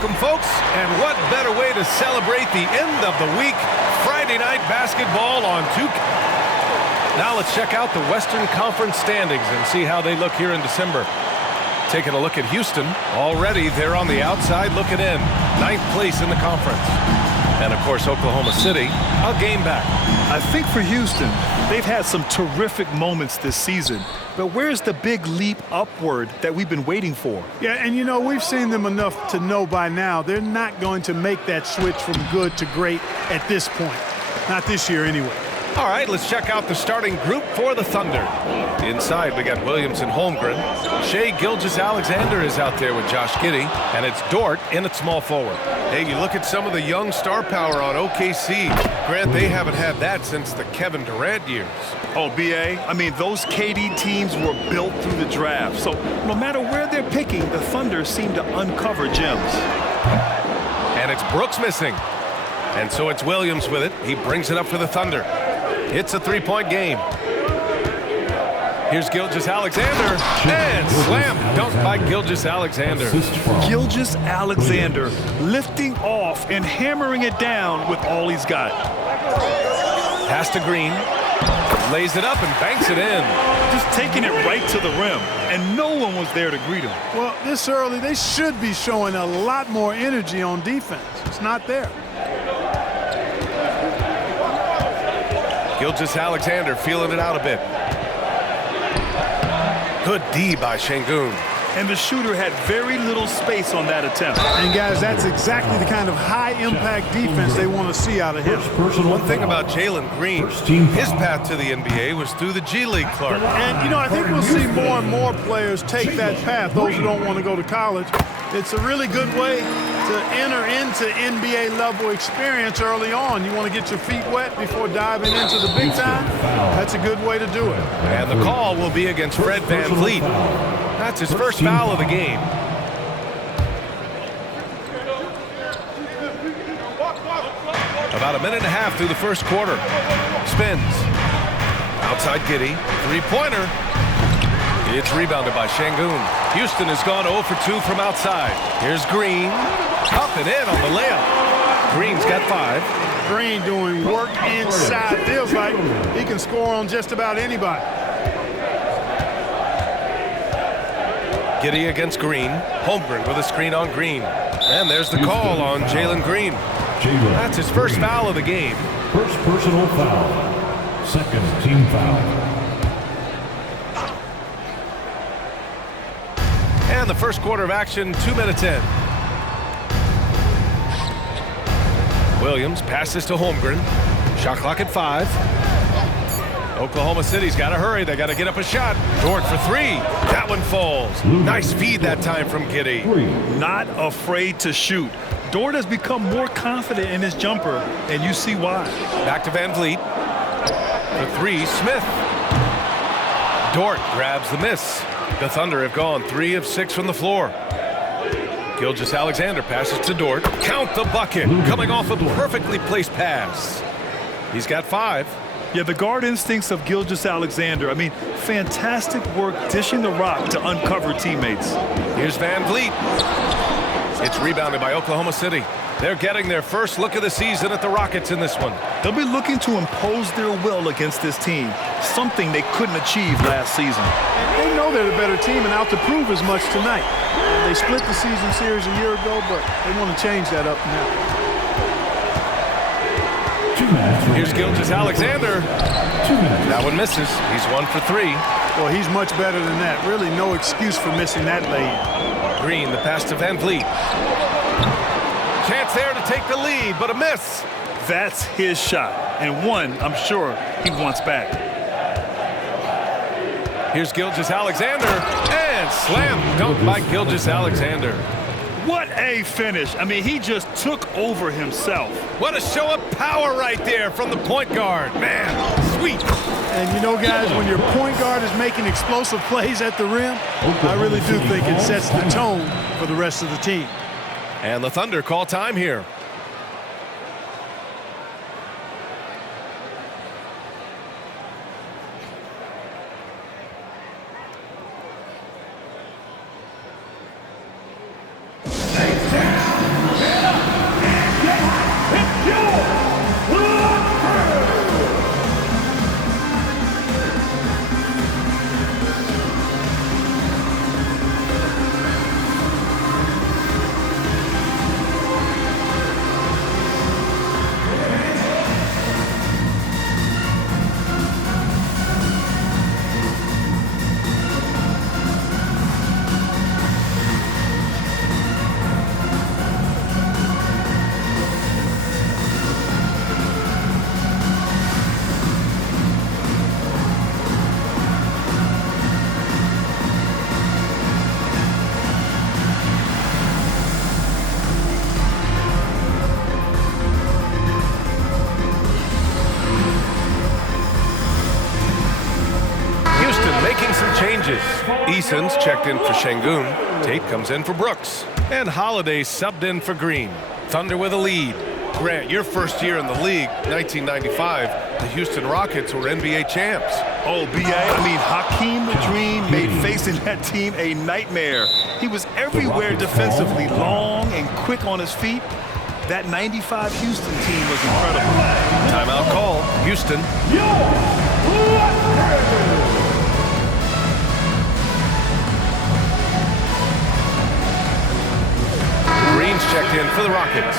Welcome, folks, and what better way to celebrate the end of the week? Friday night basketball on 2K. Now let's check out the Western Conference standings and see how they look here in December. Taking a look at Houston. Already they're on the outside looking in. 9th place in the conference. And, of course, Oklahoma City, a game back. I think for Houston, they've had some terrific moments this season. But where's the big leap upward that we've been waiting for? Yeah, and you know, we've seen them enough to know by now they're not going to make that switch from good to great at this point. Not this year anyway. All right, let's check out the starting group for the Thunder. Inside, we got Williams and Holmgren. Shai Gilgeous-Alexander is out there with Josh Giddey, and it's Dort in at small forward. Hey, you look at some of the young star power on OKC. Grant, they haven't had that since the Kevin Durant years. Oh, B.A., I mean, those KD teams were built through the draft. So no matter where they're picking, the Thunder seem to uncover gems. And it's Brooks missing. And so it's Williams with it. He brings it up for the Thunder. It's a three-point game. Here's Gilgeous-Alexander, and slam dunk by Gilgeous-Alexander. Gilgeous-Alexander lifting off and hammering it down with all he's got. Pass to Green, lays it up and banks it in. Just taking it right to the rim, and no one was there to greet him. Well, this early, they should be showing a lot more energy on defense. It's not there. Gilgeous-Alexander feeling it out a bit. Good D by Şengün. And the shooter had very little space on that attempt. And, guys, that's exactly the kind of high-impact defense they want to see out of him. One thing about Jalen Green, his path to the NBA was through the G League, Clark. And, you know, I think we'll see more and more players take that path, those who don't want to go to college. It's a really good way to enter into NBA-level experience early on. You want to get your feet wet before diving into the big time? That's a good way to do it. And the call will be against Fred VanVleet. That's his first foul of the game. About a minute and a half through the first quarter. Spins. Outside Giddey. Three-pointer. It's rebounded by Şengün. Houston has gone 0 for 2 from outside. Here's Green. Up and in on the layup. Green's got 5. Green doing work inside. Feels like he can score on just about anybody. Giddey against Green. Holmgren with a screen on Green. And there's the call on Jalen Green. That's his first foul of the game. First personal foul. Second team foul. And the first quarter of action, 2 minutes in. Williams passes to Holmgren. Shot clock at 5. Oklahoma City's got to hurry. They got to get up a shot. Dort for 3. That one falls. Nice feed that time from Giddey. Not afraid to shoot. Dort has become more confident in his jumper, and you see why. Back to VanVleet. For 3, Smith. Dort grabs the miss. The Thunder have gone 3 of 6 from the floor. Gilgeous-Alexander passes to Dort. Count the bucket. Coming off a perfectly placed pass. He's got 5. Yeah, the guard instincts of Gilgeous-Alexander. I mean, fantastic work dishing the rock to uncover teammates. Here's VanVleet. It's rebounded by Oklahoma City. They're getting their first look of the season at the Rockets in this one. They'll be looking to impose their will against this team, something they couldn't achieve last season. And they know they're the better team and out to prove as much tonight. They split the season series a year ago, but they want to change that up now. Here's Gilgeous-Alexander. That one misses. He's 1 for 3. Well, he's much better than that. Really no excuse for missing that lay-in. Green, the pass to VanVleet. Chance there to take the lead, but a miss. That's his shot, and one I'm sure he wants back. Here's Gilgeous-Alexander, and slam dunk by Gilgeous-Alexander. What a finish. I mean, he just took over himself. What a show of power right there from the point guard. Man, sweet. And you know, guys, when your point guard is making explosive plays at the rim, I really do think it sets the tone for the rest of the team. And the Thunder call time here. Eason's checked in for Şengün. Tate comes in for Brooks. And Holiday subbed in for Green. Thunder with a lead. Grant, your first year in the league, 1995, the Houston Rockets were NBA champs. Oh, B.A., I mean, Hakeem the Dream made facing that team a nightmare. He was everywhere defensively, long and quick on his feet. That 95 Houston team was incredible. Timeout call, Houston. Green's checked in for the Rockets.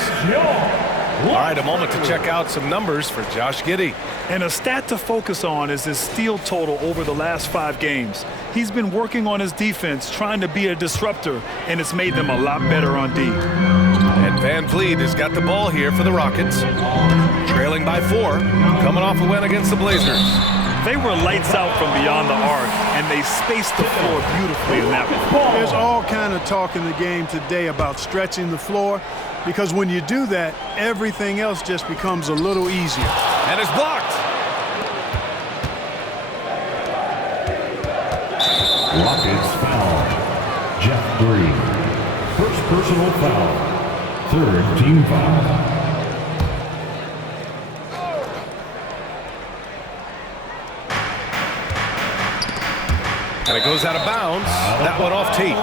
All right, a moment to check out some numbers for Josh Giddey. And a stat to focus on is his steal total over the last 5 games. He's been working on his defense, trying to be a disruptor, and it's made them a lot better on D. And Van Vliet has got the ball here for the Rockets. Trailing by 4, coming off a win against the Blazers. They were lights out from beyond the arc, and they spaced the floor beautifully in that one. There's all kind of talk in the game today about stretching the floor, because when you do that, everything else just becomes a little easier. And it's blocked. Rockets foul. Jeff Green. First personal foul. Third team foul. And it goes out of bounds. That one off Tate.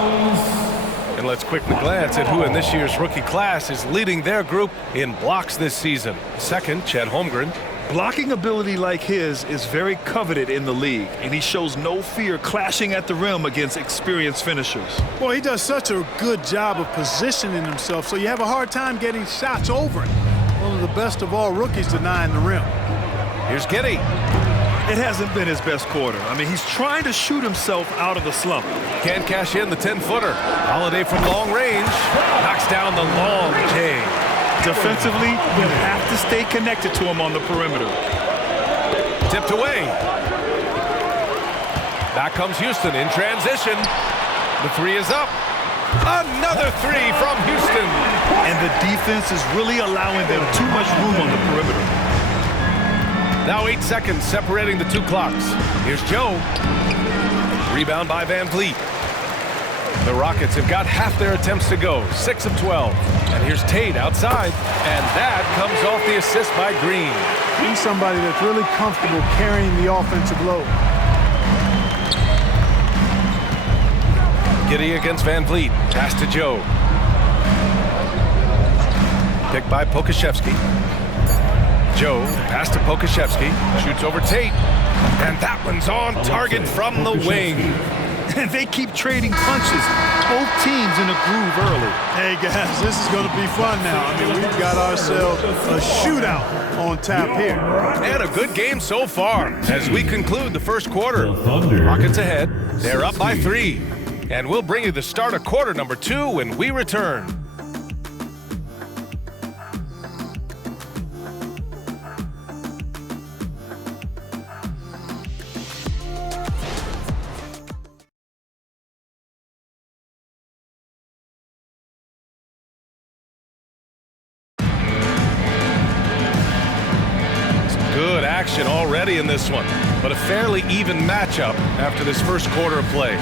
And let's quickly glance at who in this year's rookie class is leading their group in blocks this season. Second, Chet Holmgren. Blocking ability like his is very coveted in the league, and he shows no fear clashing at the rim against experienced finishers. Well, he does such a good job of positioning himself, so you have a hard time getting shots over it. One of the best of all rookies denying the rim. Here's Giddey. It hasn't been his best quarter. I mean, he's trying to shoot himself out of the slump. Can't cash in the 10-footer. Holiday from long range. Knocks down the long J. Defensively, you have to stay connected to him on the perimeter. Tipped away. Back comes Houston in transition. The 3 is up. Another 3 from Houston. And the defense is really allowing them too much room on the perimeter. Now 8 seconds separating the 2 clocks. Here's Joe. Rebound by Van Vliet. The Rockets have got half their attempts to go, 6 of 12. And here's Tate outside, and that comes off the assist by Green. He's somebody that's really comfortable carrying the offensive load. Giddey against Van Vliet. Pass to Joe. Picked by Pokashevsky. Joe, pass to Pokashevsky, shoots over Tate, and that one's on target from the wing. And they keep trading punches. Both teams in a groove early. Hey guys, this is going to be fun now. I mean, we've got ourselves a shootout on tap here. And a good game so far as we conclude the first quarter. Thunder. Rockets ahead. They're up by 3. And we'll bring you the start of quarter number 2 when we return. Good action already in this one, but a fairly even matchup after this first quarter of play.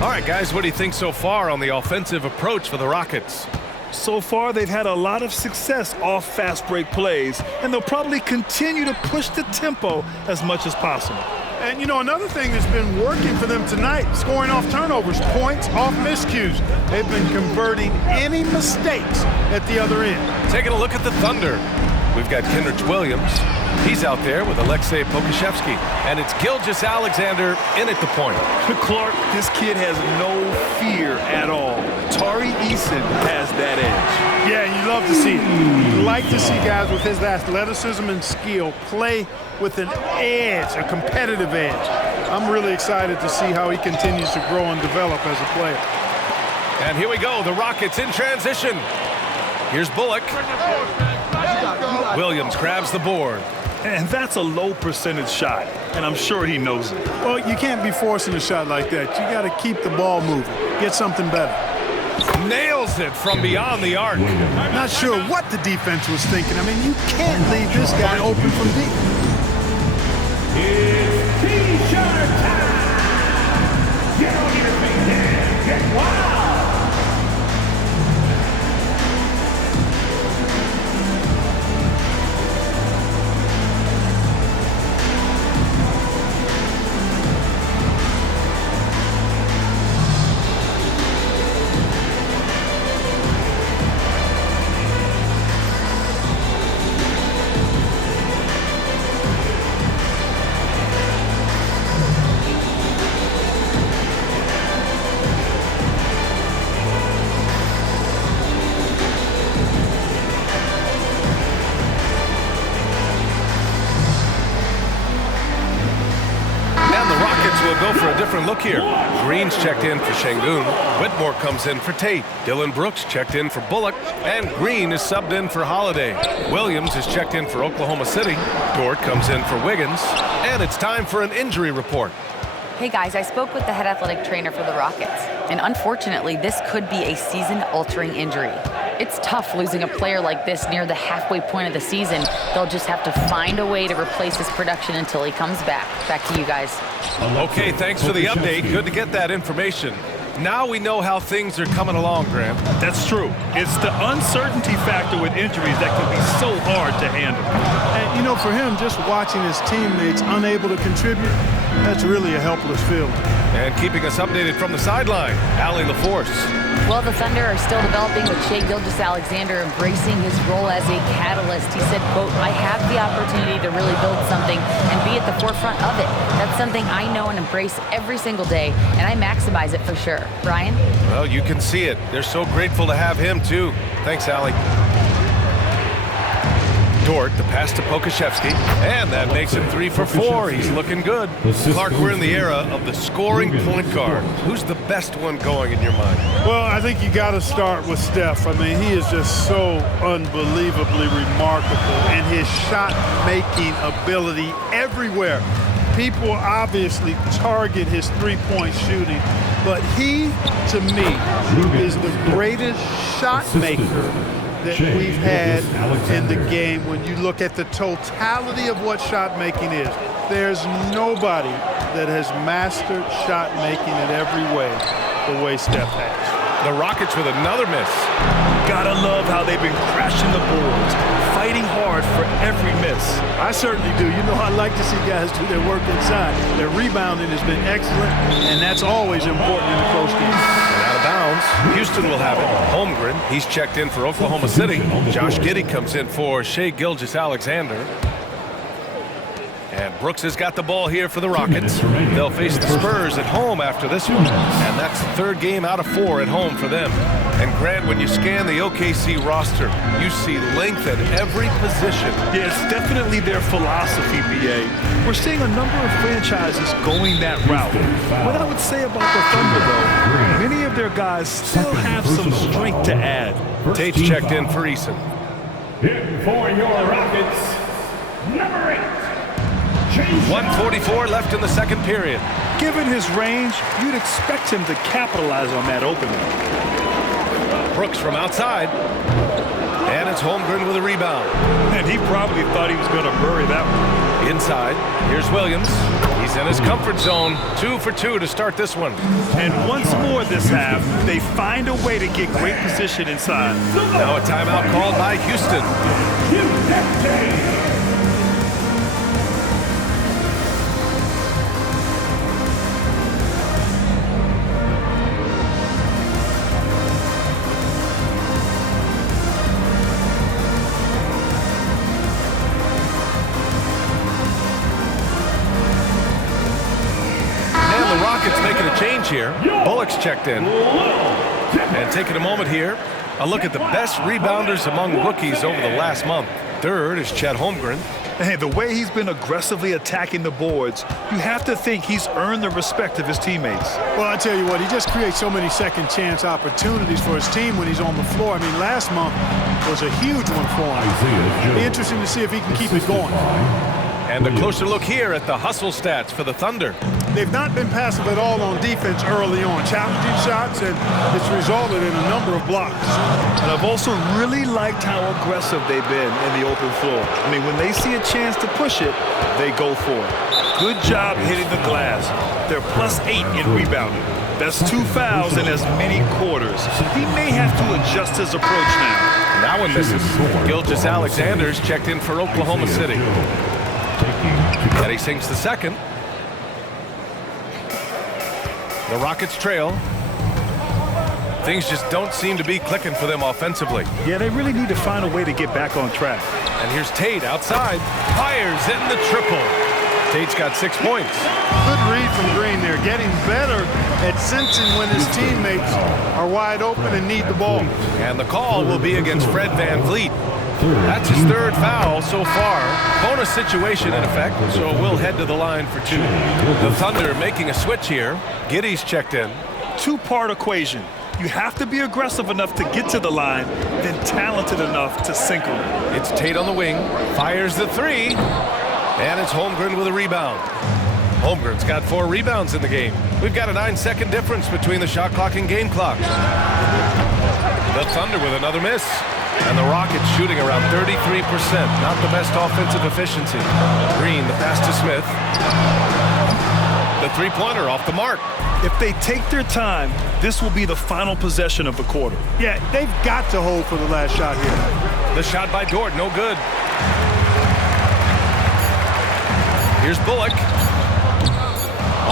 All right, guys, what do you think so far on the offensive approach for the Rockets? So far, they've had a lot of success off fast break plays, and they'll probably continue to push the tempo as much as possible. And, you know, another thing that's been working for them tonight, scoring off turnovers, points off miscues. They've been converting any mistakes at the other end. Taking a look at the Thunder. We've got Kenrich Williams. He's out there with Alexei Pokashevsky. And it's Gilgeous Alexander in at the point. Clark, this kid has no fear at all. Tari Eason has that edge. Yeah, you love to see it. You like to see guys with his athleticism and skill play with an edge, a competitive edge. I'm really excited to see how he continues to grow and develop as a player. And here we go, the Rockets in transition. Here's Bullock. Williams grabs the board. And that's a low percentage shot, and I'm sure he knows it. Well, you can't be forcing a shot like that. You got to keep the ball moving, get something better. Nails it from beyond the arc. Not sure what the defense was thinking. I mean, you can't leave this guy open from deep. It's T-shirt time! different look here. Green's checked in for Şengün. Whitmore comes in for Tate. Dylan Brooks checked in for Bullock. And Green is subbed in for Holiday. Williams is checked in for Oklahoma City. Dort comes in for Wiggins. And it's time for an injury report. Hey guys, I spoke with the head athletic trainer for the Rockets, and unfortunately, this could be a season-altering injury. It's tough losing a player like this near the halfway point of the season. They'll just have to find a way to replace his production until he comes back. Back to you guys. Okay, thanks for the update. Good to get that information. Now we know how things are coming along, Grant. That's true. It's the uncertainty factor with injuries that can be so hard to handle. And, you know, for him, just watching his teammates unable to contribute, that's really a helpless feeling. And keeping us updated from the sideline, Allie LaForce. Well, the Thunder are still developing with Shai Gilgeous-Alexander embracing his role as a catalyst. He said, quote, "I have the opportunity to really build something and be at the forefront of it. That's something I know and embrace every single day, and I maximize it for sure." Ryan? Well, you can see it. They're so grateful to have him, too. Thanks, Allie. Dort, the pass to Pokashevsky, and that makes it 3 for 4. He's looking good. Clark, we're in the era of the scoring point guard. Who's the best one going in your mind? Well, I think you got to start with Steph. I mean, he is just so unbelievably remarkable, and his shot-making ability everywhere. People obviously target his three-point shooting, but he, to me, is the greatest shot maker that we've had in the game. When you look at the totality of what shot making is, there's nobody that has mastered shot making in every way the way Steph has. The Rockets with another miss. Gotta love how they've been crashing the boards, fighting hard for every miss. I certainly do. You know, I like to see guys do their work inside. Their rebounding has been excellent, and that's always important in a close game. And out of bounds, Houston will have it. Holmgren, he's checked in for Oklahoma City. Josh Giddey comes in for Shai Gilgeous-Alexander. And Brooks has got the ball here for the Rockets. They'll face the Spurs at home after this one. And that's the third game out of 4 at home for them. And Grant, when you scan the OKC roster, you see length at every position. Yeah, it's definitely their philosophy, BA. We're seeing a number of franchises going that route. What I would say about the Thunder, though, many of their guys still have some strength to add. Tate's checked in for Eason. In for your Rockets, number 8. 1:44 left in the second period. Given his range, you'd expect him to capitalize on that opening. Brooks from outside. And it's Holmgren with a rebound. And he probably thought he was going to bury that one. Inside, here's Williams. He's in his comfort zone. 2 for 2 to start this one. And once more this half, they find a way to get great position inside. Now a timeout called by Houston. Making a change here. Bullock's checked in. And taking a moment here, a look at the best rebounders among rookies over the last month. Third is Chet Holmgren. And the way he's been aggressively attacking the boards, you have to think he's earned the respect of his teammates. Well, I tell you what, he just creates so many second chance opportunities for his team when he's on the floor. I mean, last month was a huge one for him. It'll be interesting to see if he can keep it going. And a closer look here at the hustle stats for the Thunder. They've not been passive at all on defense early on. Challenging shots, and it's resulted in a number of blocks. And I've also really liked how aggressive they've been in the open floor. I mean, when they see a chance to push it, they go for it. Good job hitting the glass. They're +8 in rebounding. That's 2 fouls in as many quarters. He may have to adjust his approach now. That one misses. Gilgeous-Alexander's checked in for Oklahoma City. And he sinks the second. The Rockets trail. Things just don't seem to be clicking for them offensively. Yeah, they really need to find a way to get back on track. And here's Tate outside. Fires in the triple. Tate's got 6 points. Good read from Green there. Getting better at sensing when his teammates are wide open and need the ball. And the call will be against Fred VanVleet. That's his third foul so far. Bonus situation in effect, so we'll head to the line for two. The Thunder making a switch here. Giddey's checked in. Two-part equation. You have to be aggressive enough to get to the line, then talented enough to sink them. It's Tate on the wing, fires the three, and it's Holmgren with a rebound. Holmgren's got 4 rebounds in the game. We've got a 9-second difference between the shot clock and game clock. The Thunder with another miss. And the Rockets shooting around 33%. Not the best offensive efficiency. Green, the pass to Smith. The three-pointer off the mark. If they take their time, this will be the final possession of the quarter. Yeah, they've got to hold for the last shot here. The shot by Dort, no good. Here's Bullock.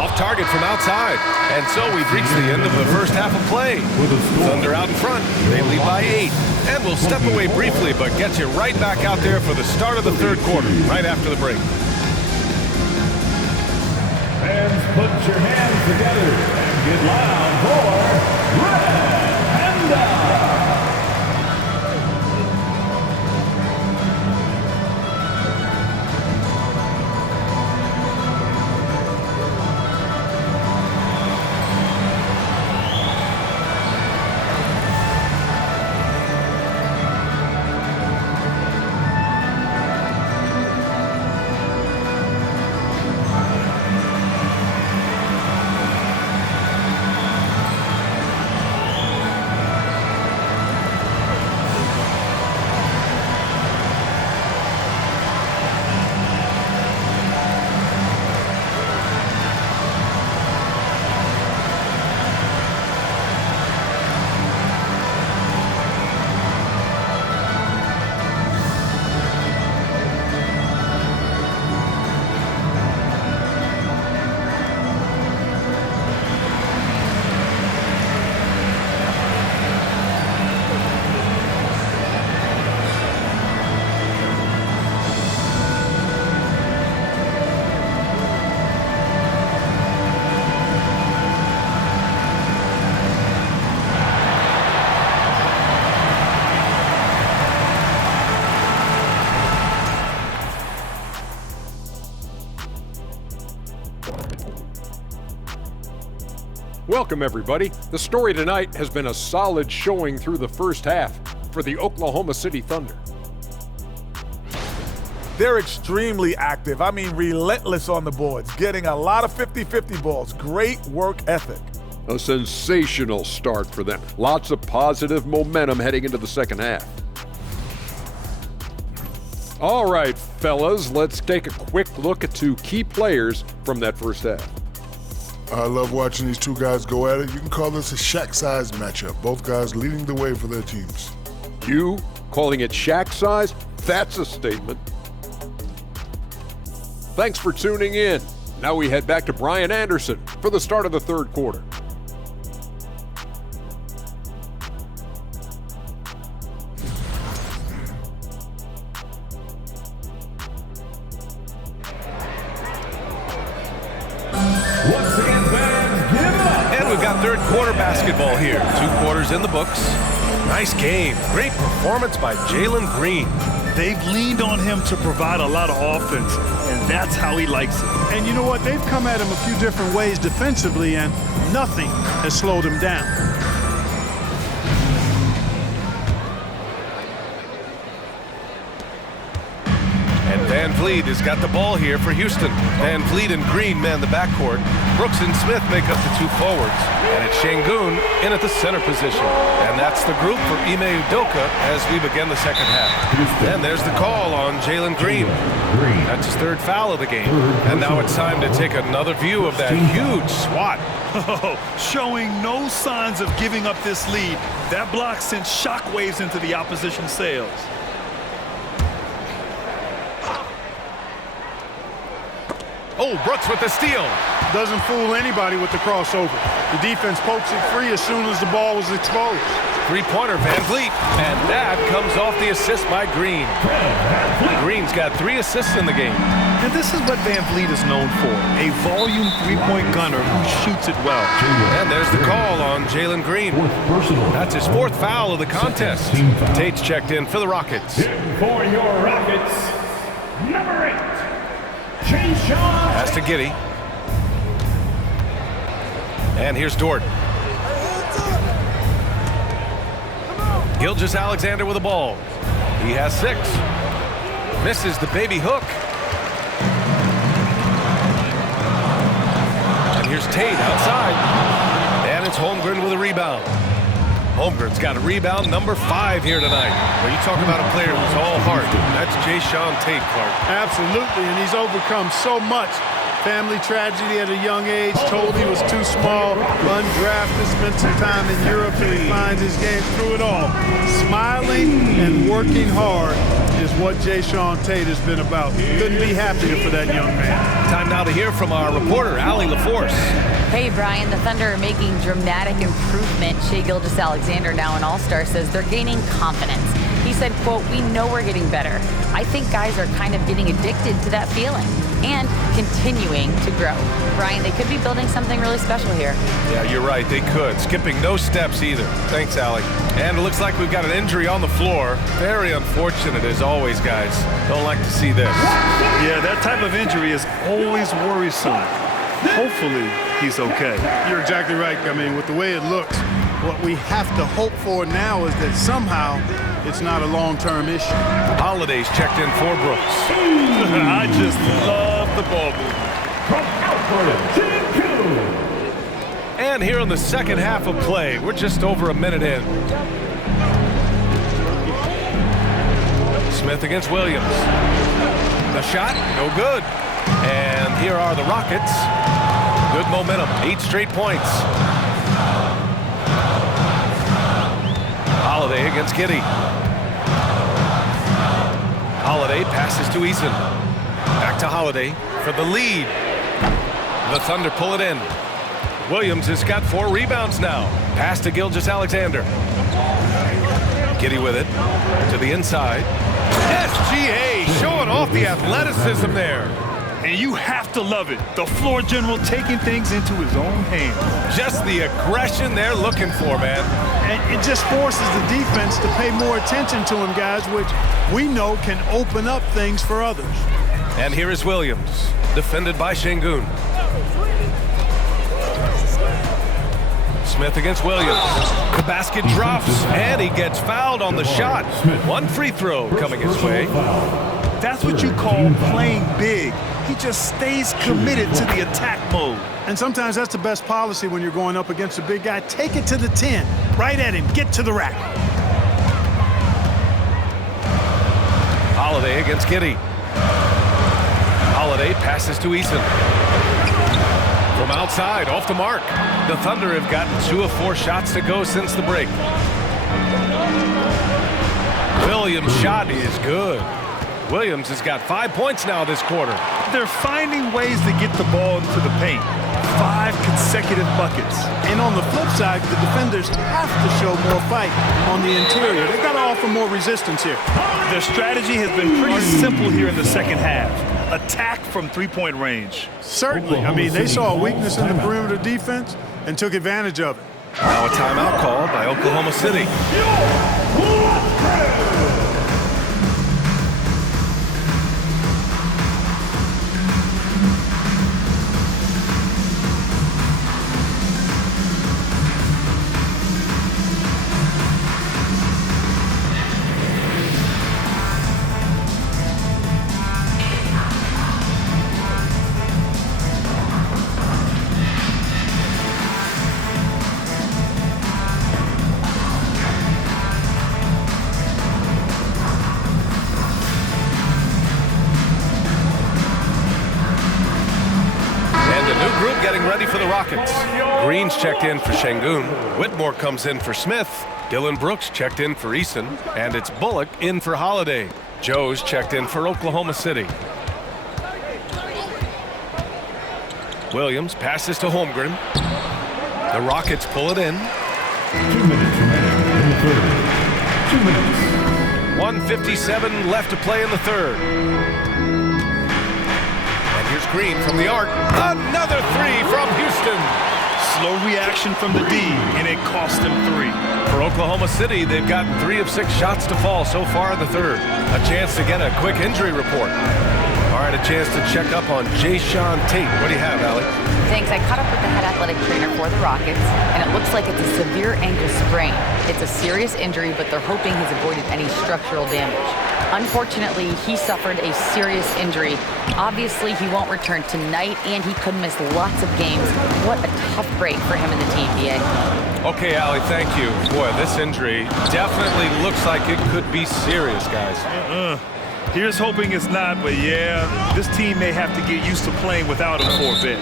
Off target from outside. And so we've reached the end of the first half of play. Thunder out in front. They lead by 8. And we'll step away briefly, but get you right back out there for the start of the third quarter, right after the break. Fans, put your hands together and get loud for Red Panda. Welcome, everybody. The story tonight has been a solid showing through the first half for the Oklahoma City Thunder. They're extremely active. I mean, relentless on the boards, getting a lot of 50-50 balls. Great work ethic. A sensational start for them. Lots of positive momentum heading into the second half. All right, fellas, let's take a quick look at 2 key players from that first half. I love watching these 2 guys go at it. You can call this a Shaq-sized matchup. Both guys leading the way for their teams. You calling it Shaq size? That's a statement. Thanks for tuning in. Now we head back to Brian Anderson for the start of the third quarter. Third quarter basketball here. 2 quarters in the books. Nice game. Great performance by Jalen Green. They've leaned on him to provide a lot of offense, and that's how he likes it. And you know what? They've come at him a few different ways defensively, and nothing has slowed him down. And Van Vliet has got the ball here for Houston. Van Vliet and Green man the backcourt. Brooks and Smith make up the 2 forwards. And it's Şengün in at the center position. And that's the group for Ime Udoka as we begin the second half. And there's the call on Jalen Green. That's his 3rd foul of the game. And now it's time to take another view of that huge swat. Showing no signs of giving up this lead. That block sent shockwaves into the opposition sails. Oh, Brooks with the steal. doesn't fool anybody with the crossover. The defense pokes it free as soon as the ball was exposed. Three-pointer, Van Vliet. And that comes off the assist by Green. Green's got 3 assists in the game. And this is what Van Vliet is known for, a volume three-point gunner who shoots it well. And there's the call on Jalen Green. That's his 4th foul of the contest. Tate's checked in for the Rockets. For your Rockets, number 8, Jay-Sean. Pass to Giddey. And here's Dort. Gilgeous-Alexander with the ball. He has 6. Misses the baby hook. And here's Tate outside. And it's Holmgren with a rebound. Holmgren's got a rebound number 5 here tonight. When you talk about a player who's all heart, that's Jay-Sean Tate, Clark. Absolutely, and he's overcome so much. Family tragedy at a young age, told he was too small, undrafted, spent some time in Europe to refine his game through it all. Smiling and working hard is what Jay-Sean Tate has been about. Couldn't be happier for that young man. Time now to hear from our reporter, Allie LaForce. Hey, Brian, the Thunder are making dramatic improvement. Shai Gilgeous-Alexander, now an All-Star, says they're gaining confidence. He said, quote, "We know we're getting better. I think guys are kind of getting addicted to that feeling and continuing to grow." Brian, they could be building something really special here. Yeah, you're right. They could. Skipping no steps either. Thanks, Allie. And it looks like we've got an injury on the floor. Very unfortunate as always, guys. Don't like to see this. Yeah, that type of injury is always worrisome. Hopefully, he's okay. You're exactly right. I mean, with the way it looks, what we have to hope for now is that somehow it's not a long-term issue. Holiday's checked in for Brooks. I just love the ball movement. And here in the second half of play, we're just over a minute in. Smith against Williams. The shot, no good. And here are the Rockets. Good momentum, 8 straight points. Holiday against Giddey. Holiday passes to Eason. Back to Holiday for the lead. The Thunder pull it in. Williams has got 4 rebounds now. Pass to Gilgeous-Alexander. Giddey with it to the inside. SGA showing off the athleticism there. And you have to love it. The floor general taking things into his own hands. Just the aggression they're looking for, man. And it just forces the defense to pay more attention to him, guys, which we know can open up things for others. And here is Williams, defended by Şengün. Smith against Williams. The basket drops, and he gets fouled on the shot. 1 free throw coming his way. That's what you call playing big. He just stays committed to the attack mode. And sometimes that's the best policy when you're going up against a big guy. Take it to the 10. Right at him. Get to the rack. Holiday against Giddey. Holiday passes to Eason. From outside, off the mark. The Thunder have gotten 2 of 4 shots to go since the break. Williams' shot is good. Williams has got 5 points now this quarter. They're finding ways to get the ball into the paint. 5 consecutive buckets. And on the flip side, the defenders have to show more fight on the interior. They've got to offer more resistance here. Their strategy has been pretty simple here in the second half. Attack from three-point range. Certainly. I mean, they saw a weakness in the perimeter defense and took advantage of it. Now a timeout called by Oklahoma City. Getting ready for the Rockets. Green's checked in for Şengün. Whitmore comes in for Smith. Dylan Brooks checked in for Eason. And it's Bullock in for Holiday. Joe's checked in for Oklahoma City. Williams passes to Holmgren. The Rockets pull it in. 2 minutes remaining in the third. 2 minutes. 1:57 left to play in the third. And here's Green from the arc. Another three from Houston. Slow reaction from the D, and it cost them 3. For Oklahoma City, they've gotten 3 of 6 shots to fall so far in the third. A chance to get a quick injury report. All right, a chance to check up on Jayshawn Tate. What do you have, Allie? Thanks. I caught up with the head athletic trainer for the Rockets, and it looks like it's a severe ankle sprain. It's a serious injury, but they're hoping he's avoided any structural damage. Unfortunately, he suffered a serious injury. Obviously, he won't return tonight, and he could miss lots of games. What a tough break for him and the team, BA. Okay, Allie, thank you. Boy, this injury definitely looks like it could be serious, guys. Here's hoping it's not, but yeah, this team may have to get used to playing without him for a bit.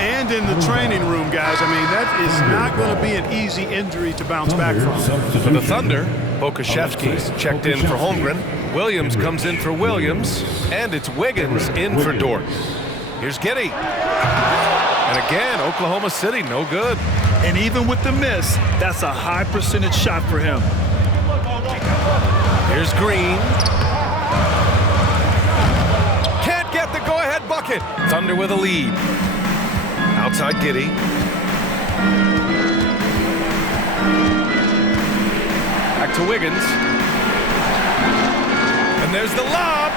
And in the training room, guys, I mean, that is not going to be an easy injury to bounce back from. For the Thunder, Bokuszewski's checked in for Holmgren. Williams comes in for Williams, and it's Wiggins in for Dort. Here's Giddey. And again, Oklahoma City, no good. And even with the miss, that's a high percentage shot for him. Here's Green. Can't get the go-ahead bucket. Thunder with a lead. Outside Giddey. Back to Wiggins. And there's the lob.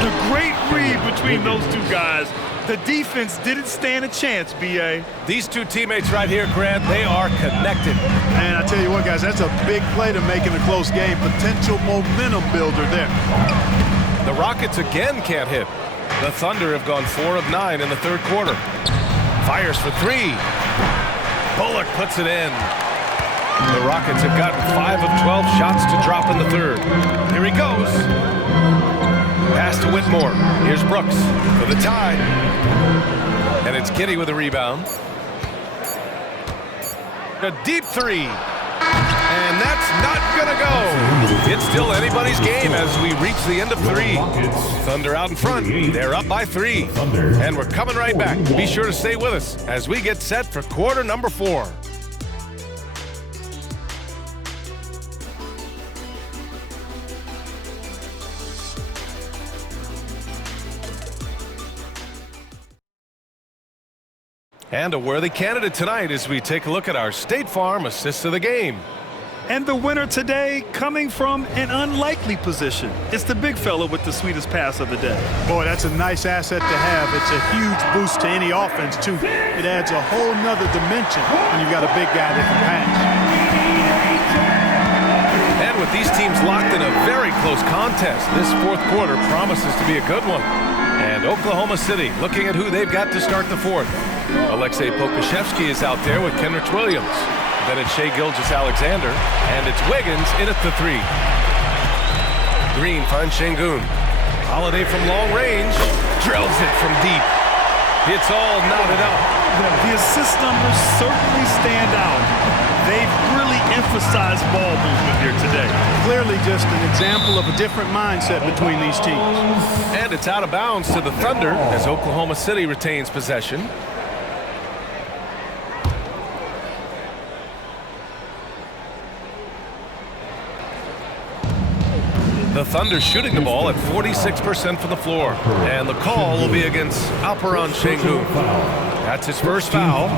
The great read between those two guys. The defense didn't stand a chance, B.A. These two teammates right here, Grant, they are connected. And I tell you what, guys, that's a big play to make in a close game. Potential momentum builder there. The Rockets again can't hit. The Thunder have gone 4 of 9 in the third quarter. Fires for 3. Bullock puts it in. The Rockets have gotten 5 of 12 shots to drop in the third. Here he goes. Pass to Whitmore. Here's Brooks for the tie. And it's Giddey with a rebound. A deep 3. And that's not gonna go. It's still anybody's game as we reach the end of 3. Thunder out in front. They're up by 3. And we're coming right back. Be sure to stay with us as we get set for quarter number 4. And a worthy candidate tonight as we take a look at our State Farm assist of the game. And the winner today coming from an unlikely position. It's the big fella with the sweetest pass of the day. Boy, that's a nice asset to have. It's a huge boost to any offense, too. It adds a whole nother dimension when you've got a big guy that can pass. And with these teams locked in a very close contest, this fourth quarter promises to be a good one. And Oklahoma City looking at who they've got to start the fourth. Alexei Pokuszewski is out there with Kenrich Williams. Then it's Shai Gilgeous-Alexander, and it's Wiggins in at the 3. Green finds Şengün. Holiday from long range, drills it from deep. It's all knotted up. The assist numbers certainly stand out. They've really emphasized ball movement here today. Clearly just an example of a different mindset between these teams. And it's out of bounds to the Thunder as Oklahoma City retains possession. The Thunder shooting the ball at 46% from the floor. And the call will be against Alperen Şengün. That's his first foul.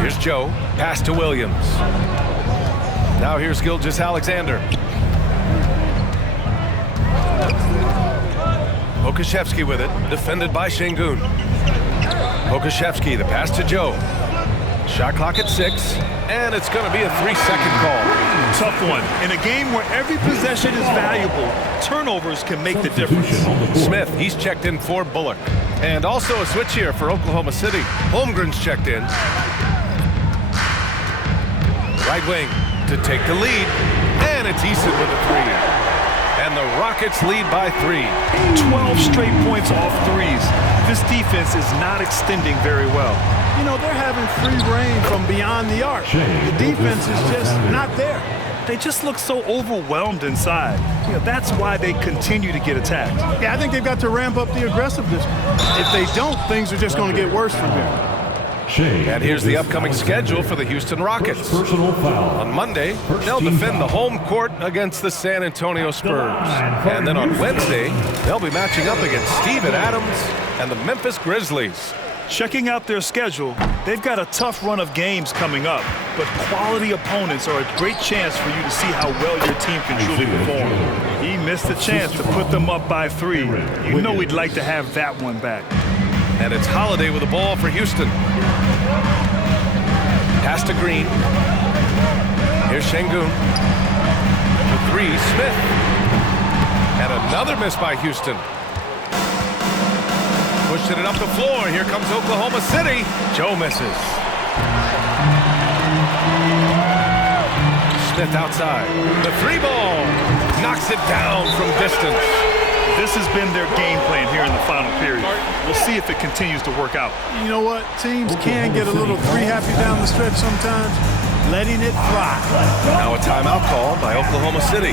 Here's Joe. Pass to Williams. Now here's Gilgeous-Alexander. Pokuszewski with it. Defended by Şengün. Pokuszewski, the pass to Joe. Shot clock at 6, and it's going to be a 3-second call. Tough one. In a game where every possession is valuable, turnovers can make the difference. Smith, he's checked in for Bullock. And also a switch here for Oklahoma City. Holmgren's checked in. Right wing to take the lead, and it's Eason with a 3. And the Rockets lead by 3. 12 straight points off threes. This defense is not extending very well. You know, they're having free reign from beyond the arc. The defense is just not there. They just look so overwhelmed inside. You know, that's why they continue to get attacked. Yeah, I think they've got to ramp up the aggressiveness. If they don't, things are just going to get worse from here. And here's the upcoming schedule for the Houston Rockets. On Monday, they'll defend the home court against the San Antonio Spurs. And then on Wednesday, they'll be matching up against Steven Adams and the Memphis Grizzlies. Checking out their schedule, they've got a tough run of games coming up, but quality opponents are a great chance for you to see how well your team can truly perform. He missed the chance to put them up by 3. You know we'd like to have that one back. And it's Holiday with the ball for Houston. Pass to Green. Here's Şengün. The 3, Smith. And another miss by Houston. Pushing it up the floor. Here comes Oklahoma City. Joe misses. Smith outside. The 3 ball. Knocks it down from distance. This has been their game plan here in the final period. We'll see if it continues to work out. You know what? Teams can get a little 3-happy down the stretch sometimes. Letting it fly. Now a timeout call by Oklahoma City.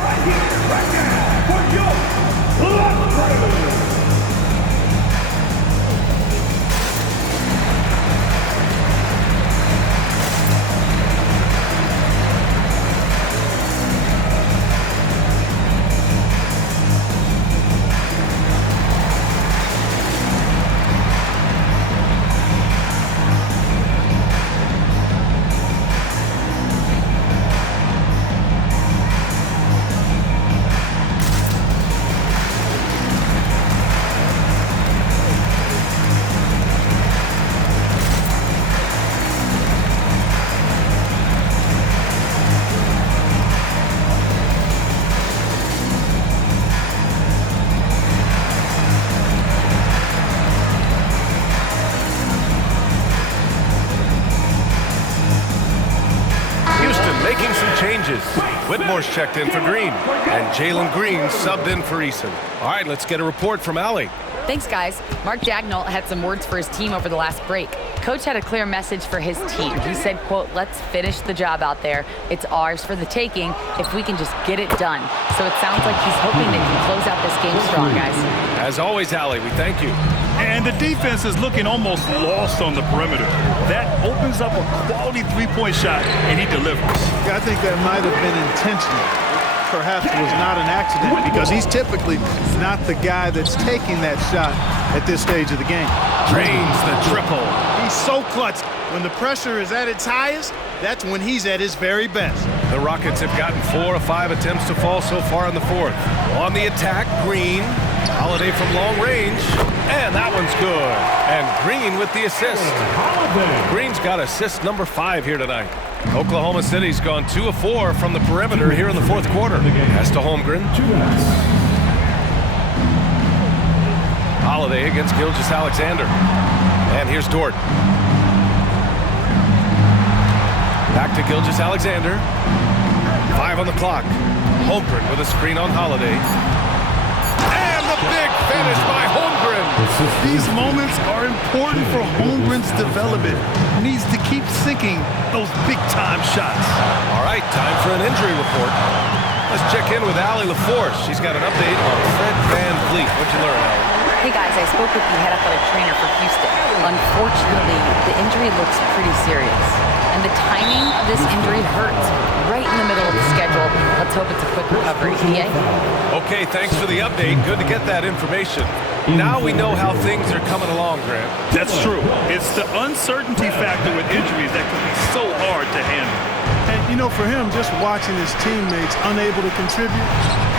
Making some changes. Whitmore's checked in for Green, and Jalen Green subbed in for Eason. All right, let's get a report from Allie. Thanks, guys. Mark Dagnall had some words for his team over the last break. Coach had a clear message for his team. He said, quote, "Let's finish the job out there. It's ours for the taking if we can just get it done." So it sounds like he's hoping they can close out this game strong, guys. As always, Allie, we thank you. And the defense is looking almost lost on the perimeter. That opens up a quality 3-point shot, and he delivers. I think that might have been intentional. Perhaps was not an accident because he's typically not the guy that's taking that shot at this stage of the game. Drains the triple. He's so clutch. When the pressure is at its highest, that's when he's at his very best. The Rockets have gotten 4 of 5 attempts to fall so far in the 4th. On the attack, Green. Holiday from long range. And that one's good. And Green with the assist. Green's got assist number 5 here tonight. Oklahoma City's gone 2 of 4 from the perimeter here in the 4th quarter. Pass to Holmgren. Holiday against Gilgeous-Alexander. And here's Dort. Back to Gilgeous-Alexander. 5 on the clock. Holmgren with a screen on Holiday. And the big finish by Holmgren. These moments are important for Holmgren's development. He needs to keep sinking those big-time shots. All right, time for an injury report. Let's check in with Allie LaForce. She's got an update on Fred VanVleet. What'd you learn, Allie? Hey, guys, I spoke with the head athletic trainer for Houston. Unfortunately, the injury looks pretty serious. And the timing of this injury hurts right in the middle of the schedule. Let's hope it's a quick recovery. PA? Okay, thanks for the update. Good to get that information. Now we know how things are coming along, Grant. That's true. It's the uncertainty factor with injuries that can be so hard to handle. And, you know, for him, just watching his teammates unable to contribute,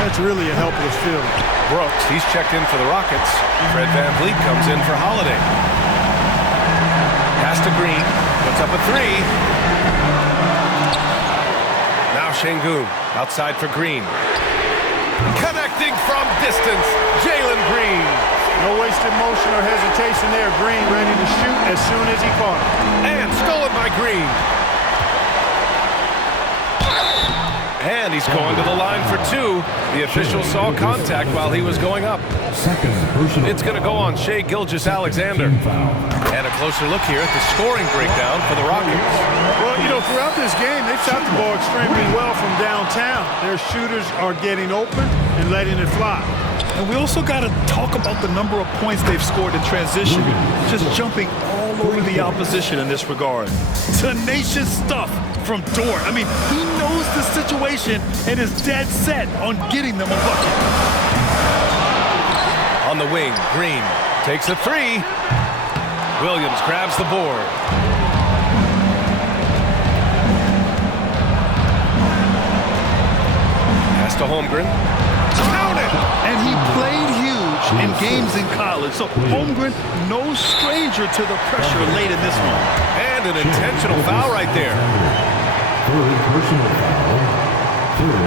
that's really a helpless feeling. Brooks, he's checked in for the Rockets. Fred VanVleet comes in for Holiday. Pass to Green. Puts up a 3. Now Şengün outside for Green. Connecting from distance, Jalen Green. No wasted motion or hesitation there. Green ready to shoot as soon as he caught it. And stolen by Green. And he's going to the line for two. The official saw contact while he was going up. It's going to go on Shai Gilgeous-Alexander. And a closer look here at the scoring breakdown for the Rockets. Well, you know, throughout this game, they've shot the ball extremely well from downtown. Their shooters are getting open and letting it fly. And we also got to talk about the number of points they've scored in transition. Just jumping all over the opposition in this regard. Tenacious stuff from Dort. I mean, he knows the situation and is dead set on getting them a bucket. On the wing, Green takes a three. Williams grabs the board. Pass to Holmgren. Count it! And he played huge in games in college. So Holmgren, no stranger to the pressure late in this one. And an intentional foul right there.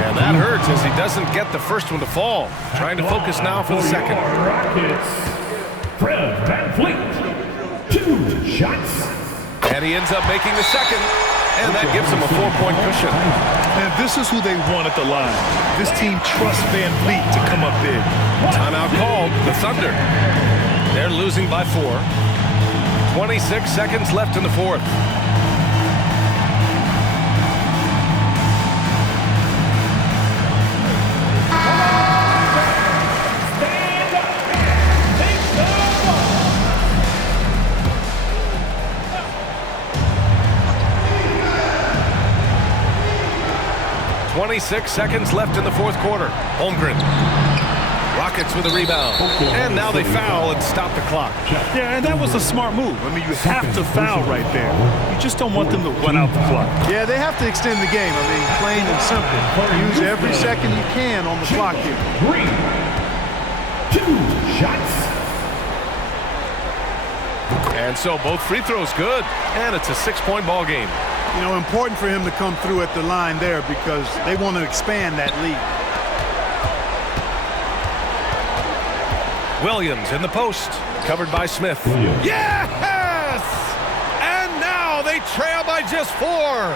And that hurts as he doesn't get the first one to fall. Trying to focus now for the second. Fred VanVleet, 2 shots. And he ends up making the second. And that gives him a 4-point cushion. And this is who they want at the line. This team trusts VanVleet to come up big. Timeout called, the Thunder. They're losing by 4. 26 seconds left in the fourth. Stand up and take the ball. 26 seconds left in the fourth quarter. Holmgren. Rockets with a rebound. And now they foul and stop the clock. Yeah, and that was a smart move. I mean, you have to foul right there. You just don't want them to run out the clock. Yeah, they have to extend the game. I mean, plain and simple. Use every second you can on the clock here. Green, 2 shots. And so both free throws good. And it's a 6-point ball game. You know, important for him to come through at the line there because they want to expand that lead. Williams in the post, covered by Smith. Yes! And now they trail by just 4.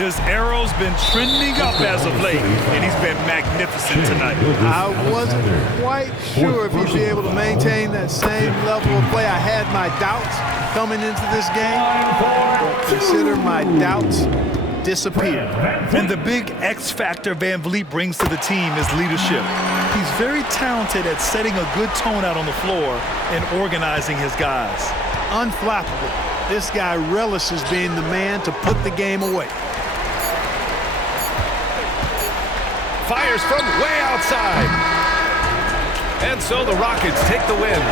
His arrow's been trending up as of late, and he's been magnificent tonight. I wasn't quite sure if he'd be able to maintain that same level of play. I had my doubts coming into this game, but consider my doubts disappeared. And the big X factor VanVleet brings to the team is leadership. He's very talented at setting a good tone out on the floor and organizing his guys. Unflappable. This guy relishes being the man to put the game away. Fires from way outside. And so the Rockets take the win.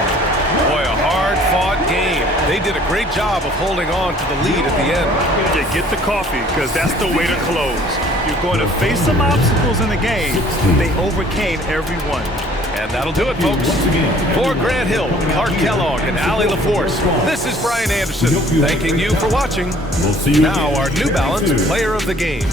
Boy, a hard-fought game. They did a great job of holding on to the lead at the end. Yeah, get the coffee, because that's the way to close. You're going to face some obstacles in the game, but they overcame every one. And that'll do it, folks. For Grant Hill, Clark Kellogg, and Allie LaForce, this is Brian Anderson, thanking you for watching. Now our New Balance Player of the Game.